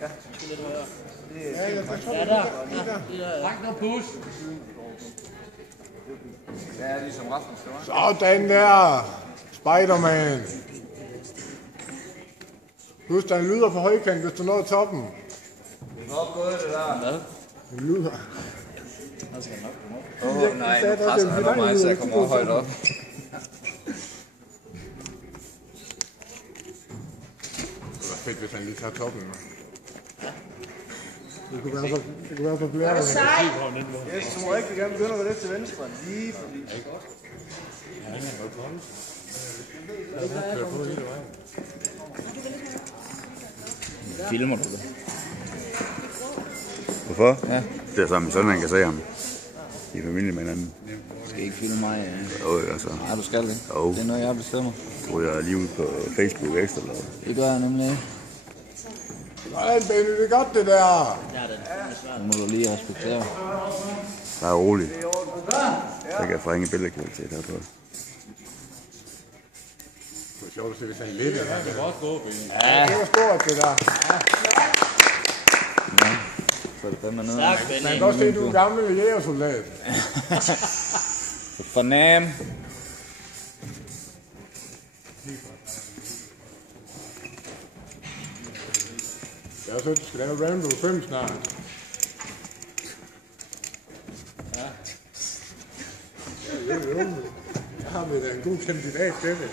Ja. Lidt højere. Ja, der. Ræk noget pus. Ja, ligesom Rasmus, det var. Sådan der! Spider-Man! Husk, der lyder på højkant, hvis du når toppen. Det er godt gået, det der. Hvad? Det lyder. Nej, nu presser han mig, så jeg kommer over højt op. Det var fedt, hvis han lige tager toppen. Det kunne være så flere. Yes, du må rigtig gerne begynde at være lidt til venstre. Lige fordi. Filmer du det? Hvorfor? Ja. Det er sammen, sådan han kan se ham. I familie med hinanden. Du skal ikke filme mig. Jo, altså. Nej, du skal ikke. Jo. Det er noget, jeg bestemmer. Jeg ryger lige ud på Facebook ekstra. Det gør jeg nemlig ikke. Nej, Benny, det er godt det der. Det må du lige respektere. Bare roligt. Så kan jeg forringe billedkvalitet herpå. Det er sjovt at se, hvis han lidt. Det kan godt gå, Benny. Ja. Det var stort, det der. Ja. Så er det fandme noget. Tak, Benny. Man kan også se, at du er en gammel jægersoldat. Så fornem. Det er så, du skal lave Rambo 5 snart. Ja. Jo. Jeg har med en god kandidat til det.